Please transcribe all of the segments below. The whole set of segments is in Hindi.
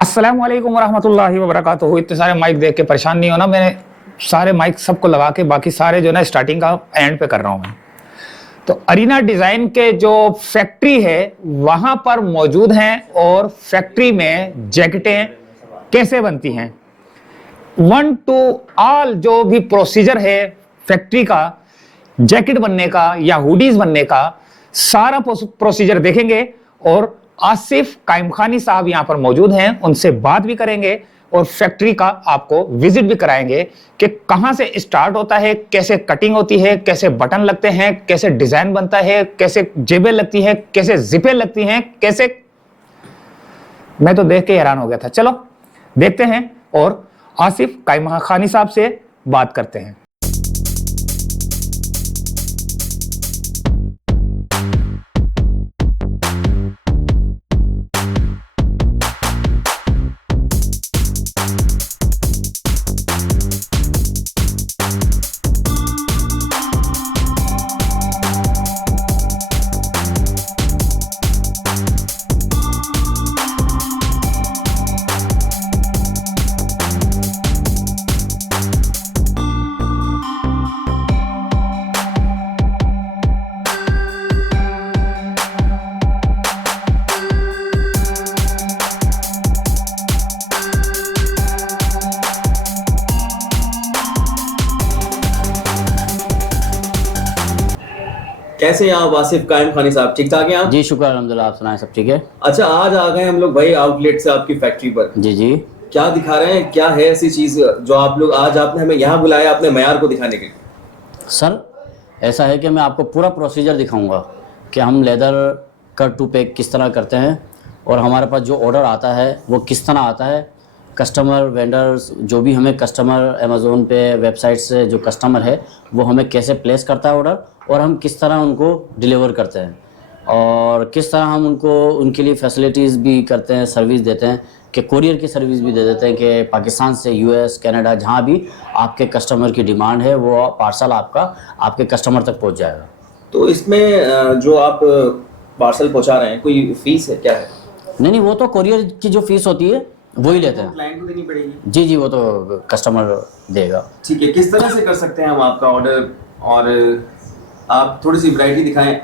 अस्सलाम वालेकुम वरहमतुल्लाहि वबरकातुहू। इतने सारे माइक देख के परेशान नहीं होना, मैंने सारे माइक सबको लगा के बाकी सारे जो ना स्टार्टिंग का एंड पे कर रहा हूं मैं। तो अरीना डिजाइन के जो फैक्ट्री है वहां पर मौजूद हैं और फैक्ट्री में जैकेटें कैसे बनती हैं, वन टू ऑल जो भी प्रोसीजर है फैक्ट्री का जैकेट बनने का या हुडीज बनने का, सारा प्रोसीजर देखेंगे। और आसिफ कायम खानी साहब यहां पर मौजूद हैं, उनसे बात भी करेंगे और फैक्ट्री का आपको विजिट भी कराएंगे कि कहां से स्टार्ट होता है, कैसे कटिंग होती है, कैसे बटन लगते हैं, कैसे डिजाइन बनता है, कैसे जेबें लगती हैं, कैसे जिपें लगती हैं, कैसे। मैं तो देख के हैरान हो गया था। चलो देखते हैं और आसिफ कायम खानी साहब से बात करते हैं। कैसे हैं आप आसिफ कायम खानी साहब, ठीक ठाक हैं आप? जी शुक्र अल्हम्दुलिल्लाह, आप सुनाएं सब ठीक है? अच्छा, आज आ गए हम लोग भाई आउटलेट से आपकी फैक्ट्री पर। जी जी। क्या दिखा रहे हैं, क्या है ऐसी चीज जो आप लोग आज आपने हमें यहाँ बुलाया अपने मयार को दिखाने के लिए? सर ऐसा है कि मैं आपको पूरा प्रोसीजर दिखाऊंगा कि हम लेदर कट टू पैक किस तरह करते हैं और हमारे पास जो ऑर्डर आता है वो किस तरह आता है। कस्टमर वेंडर्स जो भी हमें कस्टमर अमेज़ोन पे वेबसाइट से जो कस्टमर है वो हमें कैसे प्लेस करता है ऑर्डर, और हम किस तरह उनको डिलीवर करते हैं और किस तरह हम उनको उनके लिए फैसिलिटीज़ भी करते हैं, सर्विस देते हैं कि कुरियर की सर्विस भी दे देते हैं कि पाकिस्तान से यूएस कनाडा जहाँ भी आपके कस्टमर की डिमांड है वो पार्सल आपका आपके कस्टमर तक पहुँच जाएगा। तो इसमें जो आप पार्सल पहुँचा रहे हैं कोई फीस है, क्या है? नहीं, वो तो कुरियर की जो फीस होती है वही लेते हैं। क्लाइंट को देनी पड़ेगी? जी जी, वो तो कस्टमर देगा। ठीक है, किस तरह से कर सकते हैं हम आपका ऑर्डर, और आप थोड़ी सी वैरायटी दिखाएं,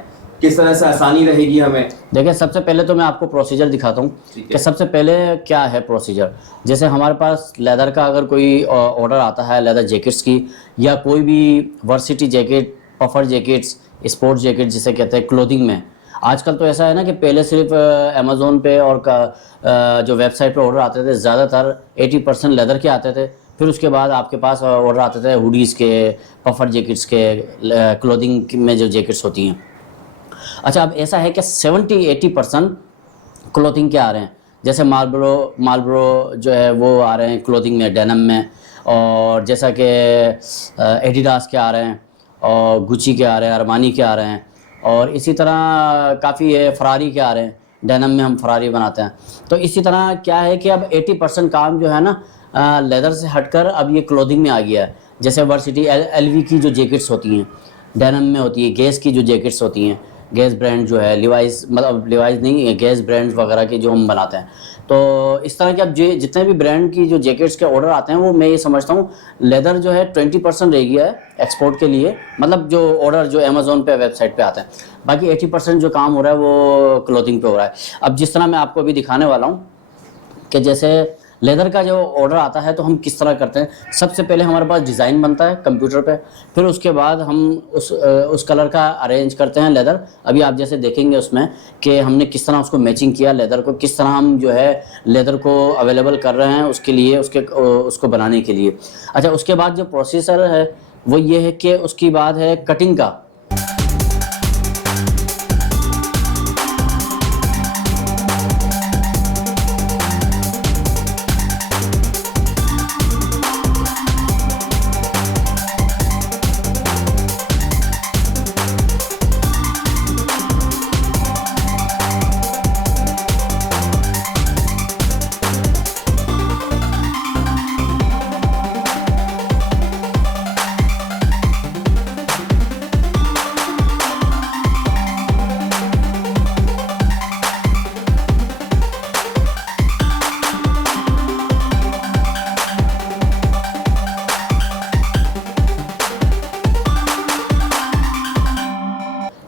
किस तरह से आसानी रहेगी हमें? देखिए, सबसे पहले तो मैं आपको प्रोसीजर दिखाता हूँ कि सबसे पहले क्या है प्रोसीजर। जैसे हमारे पास लेदर का अगर कोई ऑर्डर आता है, लेदर जैकेट्स की या कोई भी varsity jacket, puffer jackets, sports jacket जिसे कहते हैं क्लोथिंग में। आजकल तो ऐसा है ना कि पहले सिर्फ अमेज़ोन पे और जो वेबसाइट पे ऑर्डर आते थे ज़्यादातर 80% लेदर के आते थे। फिर उसके बाद आपके पास ऑर्डर आते थे हुडीज़ के, पफर जैकेट्स के, क्लोथिंग में जो जैकेट्स होती हैं। अच्छा, अब ऐसा है कि 70-80% क्लोथिंग के आ रहे हैं। जैसे मार्लबोरो जो है वो आ रहे हैं क्लोथिंग में, डेनम में, और जैसा कि एडिडास के आ रहे हैं और गुची के आ रहे हैं, अरमानी के आ रहे हैं, और इसी तरह काफ़ी है फरारी के आ रहे हैं। डेनम में हम फरारी बनाते हैं। तो इसी तरह क्या है कि अब 80% काम जो है ना लेदर से हटकर अब ये क्लोथिंग में आ गया है। जैसे वर्सिटी एलवी की जो जैकेट्स होती हैं डेनम में होती है, गैस की जो जैकेट्स होती हैं, गैस ब्रांड जो है, लिवाइस, मतलब लिवाइस नहीं, गैस ब्रांड वगैरह की जो हम बनाते हैं। तो इस तरह के अब जितने भी ब्रांड की जो जैकेट्स के ऑर्डर आते हैं वो मैं ये समझता हूँ लेदर जो है 20% रह गया है एक्सपोर्ट के लिए, मतलब जो ऑर्डर जो अमेज़ोन पे वेबसाइट पे आते हैं। बाकी 80% जो काम हो रहा है वो क्लोथिंग पे हो रहा है। अब जिस तरह मैं आपको अभी दिखाने वाला हूँ कि जैसे लेदर का जो ऑर्डर आता है तो हम किस तरह करते हैं। सबसे पहले हमारे पास डिज़ाइन बनता है कंप्यूटर पे, फिर उसके बाद हम उस कलर का अरेंज करते हैं लेदर। अभी आप जैसे देखेंगे उसमें कि हमने किस तरह उसको मैचिंग किया लेदर को, किस तरह हम जो है लेदर को अवेलेबल कर रहे हैं उसके लिए, उसको बनाने के लिए। अच्छा, उसके बाद जो प्रोसेसर है वो ये है कि उसकी बात है कटिंग का।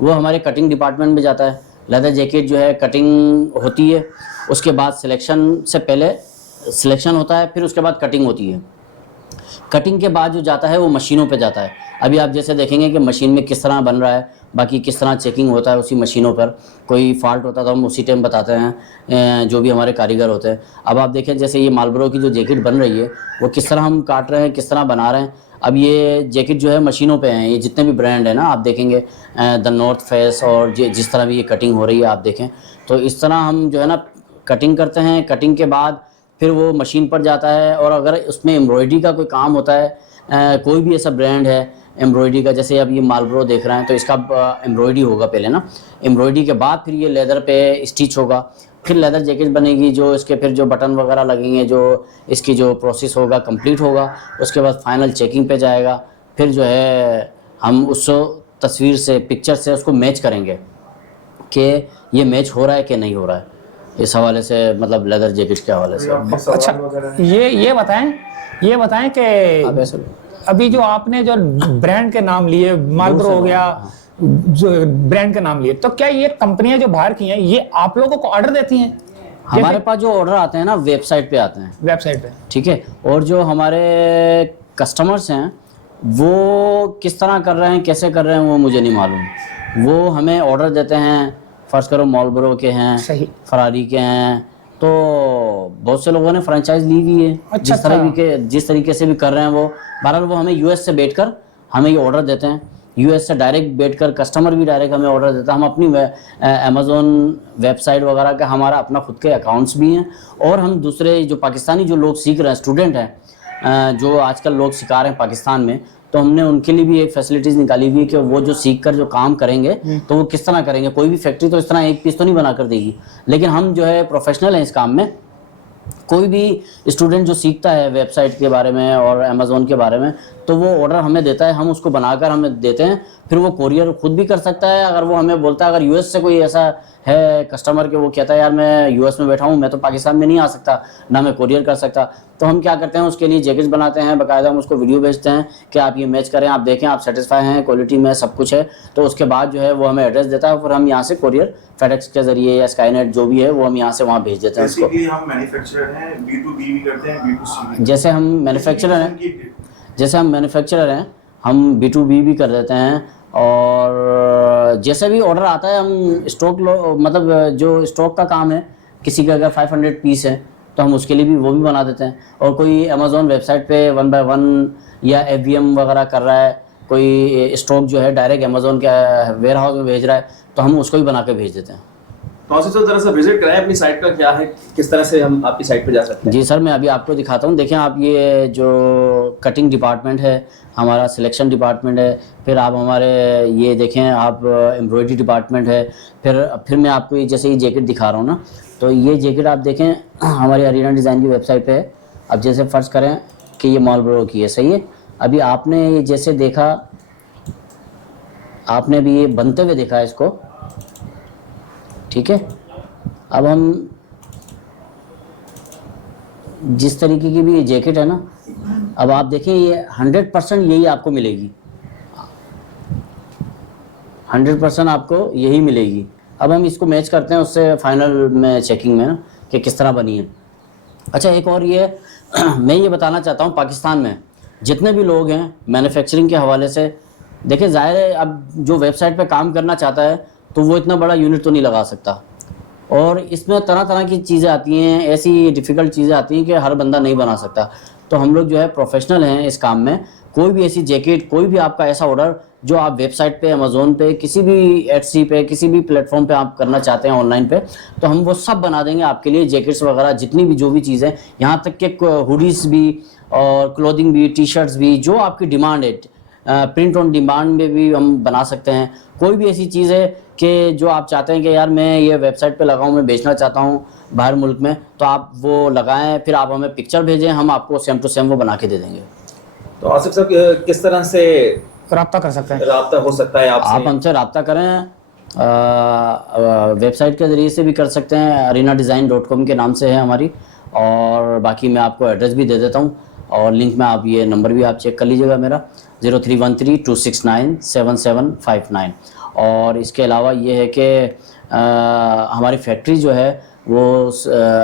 वो हमारे कटिंग डिपार्टमेंट में जाता है। लेदर जैकेट जो है कटिंग होती है, उसके बाद सिलेक्शन से पहले सिलेक्शन होता है, फिर उसके बाद कटिंग होती है। कटिंग के बाद जो जाता है वो मशीनों पे जाता है। अभी आप जैसे देखेंगे कि मशीन में किस तरह बन रहा है, बाकी किस तरह चेकिंग होता है उसी मशीनों पर। कोई फॉल्ट होता है तो हम उसी टाइम बताते हैं जो भी हमारे कारीगर होते हैं। अब आप देखें जैसे ये मार्लबोरो की जो जैकेट बन रही है वो किस तरह हम काट रहे हैं, किस तरह बना रहे हैं। अब ये जैकेट जो है मशीनों पे हैं, ये जितने भी ब्रांड है ना आप देखेंगे द नॉर्थ फेस और जिस तरह भी ये कटिंग हो रही है आप देखें, तो इस तरह हम जो है ना कटिंग करते हैं। कटिंग के बाद फिर वो मशीन पर जाता है, और अगर उसमें एम्ब्रॉयडरी का कोई काम होता है, कोई भी ऐसा ब्रांड है एम्ब्रॉयडरी का, जैसे अब ये मार्लबोरो देख रहे हैं तो इसका एम्ब्रॉयडरी होगा पहले ना, एम्ब्रॉयडरी के बाद फिर ये लेदर पे स्टिच होगा, फिर लेदर जैकेट बनेगी, जो इसके फिर जो बटन वगैरह लगेंगे, जो इसकी जो प्रोसेस होगा कंप्लीट होगा, उसके बाद फाइनल चेकिंग पे जाएगा। फिर जो है हम उस तस्वीर से, पिक्चर से उसको मैच करेंगे कि ये मैच हो रहा है कि नहीं हो रहा है, इस हवाले से, मतलब लेदर जैकेट के हवाले से। अच्छा, ये बताएं कि आप ऐसे अभी जो आपने जो ब्रांड के नाम लिए, मार्लबोरो हो गया, जो ब्रांड के नाम लिए, तो क्या ये कंपनियां जो बाहर की हैं ये आप लोगों को ऑर्डर देती हैं? हमारे पास जो ऑर्डर आते हैं ना वेबसाइट पे आते हैं, वेबसाइट पे, ठीक है। और जो हमारे कस्टमर्स हैं वो किस तरह कर रहे हैं, कैसे कर रहे हैं, वो मुझे नहीं मालूम। वो हमें ऑर्डर देते हैं, फर्स्ट करो मार्लबोरो के हैं, सही, फरारी के हैं, तो बहुत से लोगों ने फ्रेंचाइज ली हुई है। अच्छा, जिस तरीके से भी कर रहे हैं वो, बहरहाल वो हमें यूएस से बैठकर हमें ये ऑर्डर देते हैं। यूएस से डायरेक्ट बैठकर कस्टमर भी डायरेक्ट हमें ऑर्डर देता है। हम अपनी अमेज़ॉन वेबसाइट वगैरह का हमारा अपना खुद के अकाउंट्स भी हैं, और हम दूसरे जो पाकिस्तानी जो लोग सीख रहे हैं, स्टूडेंट हैं जो आजकल लोग सिखा रहे हैं पाकिस्तान में, तो हमने उनके लिए भी एक फैसिलिटीज़ निकाली हुई है कि वो जो सीख कर जो काम करेंगे तो वो किस तरह करेंगे। कोई भी फैक्ट्री तो इस तरह एक पीस तो नहीं बना कर देगी, लेकिन हम जो है प्रोफेशनल हैं इस काम में। कोई भी स्टूडेंट जो सीखता है वेबसाइट के बारे में और अमेज़ॉन के बारे में, तो वो ऑर्डर हमें देता है, हम उसको बनाकर हमें देते हैं, फिर वो कोरियर खुद भी कर सकता है। अगर वो हमें बोलता है, अगर यूएस से कोई ऐसा है कस्टमर के वो कहता है यार मैं यूएस में बैठा हूँ, मैं तो पाकिस्तान में नहीं आ सकता, ना मैं कोरियर कर सकता, तो हम क्या करते हैं उसके लिए जैकेट्स बनाते हैं, बाकायदा हम उसको वीडियो भेजते हैं कि आप ये मैच करें, आप देखें आप सेटिस्फाई हैं, क्वालिटी में सब कुछ है, तो उसके बाद जो है वो हमें एड्रेस देता है, फिर हम यहाँ से कोरियर फेडेक्स के जरिए या स्काईनेट जो भी है वो हम यहाँ से वहाँ भेज देते हैं उसको। हम मैन्युफैक्चरर हैं, B2B भी करते हैं, B2C भी। जैसे हम मैन्युफैक्चरर हैं, हम B2B भी कर देते हैं, और जैसे भी ऑर्डर आता है हम स्टॉक मतलब जो स्टॉक का काम है, किसी का अगर 500 पीस है तो हम उसके लिए भी वो भी बना देते हैं। और कोई अमेज़ॉन वेबसाइट पे 1 by 1 या FBM वगैरह कर रहा है, कोई स्टॉक जो है डायरेक्ट अमेज़ॉन के वेयर हाउस में भेज रहा है, तो हम उसको भी बना के भेज देते हैं। तो जरा सा विजिट कराएं अपनी साइट का, क्या है, किस तरह से हम आपकी साइट पे जा सकते हैं? जी सर, मैं अभी आपको दिखाता हूँ। देखें आप, ये जो कटिंग डिपार्टमेंट है हमारा, सिलेक्शन डिपार्टमेंट है, फिर आप हमारे ये देखें आप एम्ब्रॉयडरी डिपार्टमेंट है, फिर मैं आपको ये जैसे ये जैकेट दिखा रहा हूँ ना, तो ये जैकेट आप देखें हमारी अरीना डिज़ाइन की वेबसाइट पे है। अब जैसे फर्ज करें कि ये मार्लबोरो की है, सही है। अभी आपने ये जैसे देखा, आपने भी ये बनते हुए देखा है इसको, ठीक है। अब हम जिस तरीके की भी ये जैकेट है ना, अब आप देखें ये 100% यही आपको मिलेगी, 100% आपको यही मिलेगी। अब हम इसको मैच करते हैं उससे फाइनल में चेकिंग में ना कि किस तरह बनी है। अच्छा, एक और ये मैं ये बताना चाहता हूँ, पाकिस्तान में जितने भी लोग हैं मैन्युफैक्चरिंग के हवाले से, देखिए ज़ाहिर है अब जो वेबसाइट पे काम करना चाहता है तो वो इतना बड़ा यूनिट तो नहीं लगा सकता, और इसमें तरह तरह की चीज़ें आती हैं, ऐसी डिफ़िकल्ट चीज़ें आती हैं कि हर बंदा नहीं बना सकता। तो हम लोग जो है प्रोफेशनल हैं इस काम में। कोई भी ऐसी जैकेट, कोई भी आपका ऐसा ऑर्डर जो आप वेबसाइट पे, अमेज़ॉन पे, किसी भी एटसी पे, किसी भी प्लेटफॉर्म पे आप करना चाहते हैं ऑनलाइन पे, तो हम वो सब बना देंगे आपके लिए। जैकेट्स वगैरह जितनी भी जो भी चीज़ें, यहाँ तक कि हुडीज़ भी और क्लोथिंग भी, टी शर्ट्स भी, जो आपकी डिमांड है, प्रिंट ऑन डिमांड में भी हम बना सकते हैं। कोई भी ऐसी चीज़ है कि जो आप चाहते हैं कि यार मैं ये वेबसाइट पे लगाऊं, मैं बेचना चाहता हूं बाहर मुल्क में, तो आप वो लगाएं, फिर आप हमें पिक्चर भेजें, हम आपको सेम टू सेम वो बना के दे देंगे। तो आसिफ साहब किस तरह से रब्ता कर सकते हैं, रब्ता हो सकता है आपसे? आप हमसे रब्ता करें, वेबसाइट के ज़रिए से भी कर सकते हैं, arinadesign.com के नाम से है हमारी, और बाकी मैं आपको एड्रेस भी दे देता हूँ, और लिंक में आप ये नंबर भी आप चेक कर लीजिएगा मेरा 031326977759। और इसके अलावा ये है कि हमारी फैक्ट्री जो है वो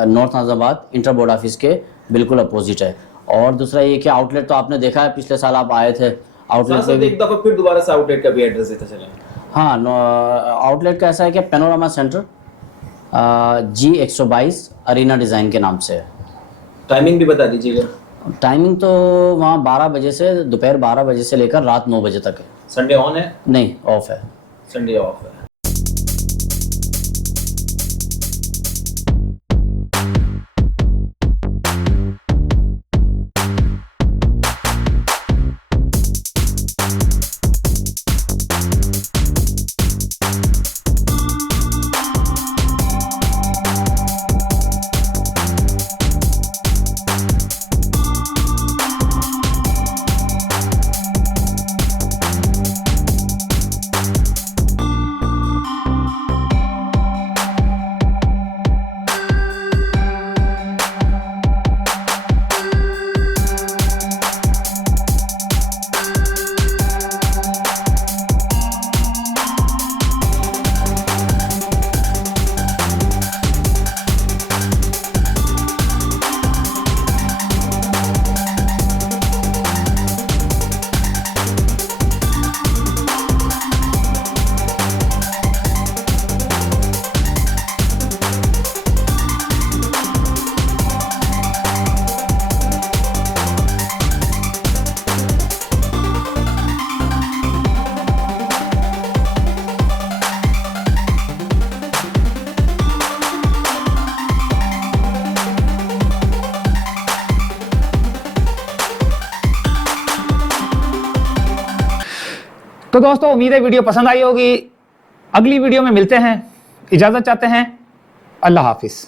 north Nazimabad inter board office के बिल्कुल अपोजिट है। और दूसरा ये कि आउटलेट तो आपने देखा है, पिछले साल आप आए थे आउटलेट पे भी। एक दफा फिर दोबारा से आउटलेट का भी एड्रेस देते चलें। हाँ, आउटलेट का ऐसा है कि panorama centre G122 arena design के नाम से है। टाइमिंग भी बता दीजिएगा। टाइमिंग तो वहाँ 12 बजे से दोपहर 12 बजे से लेकर रात 9 बजे तक है। संडे ऑन है? नहीं, ऑफ है। संडे ऑफ है। तो दोस्तों उम्मीद है वीडियो पसंद आई होगी। अगली वीडियो में मिलते हैं, इजाजत चाहते हैं, अल्लाह हाफिज।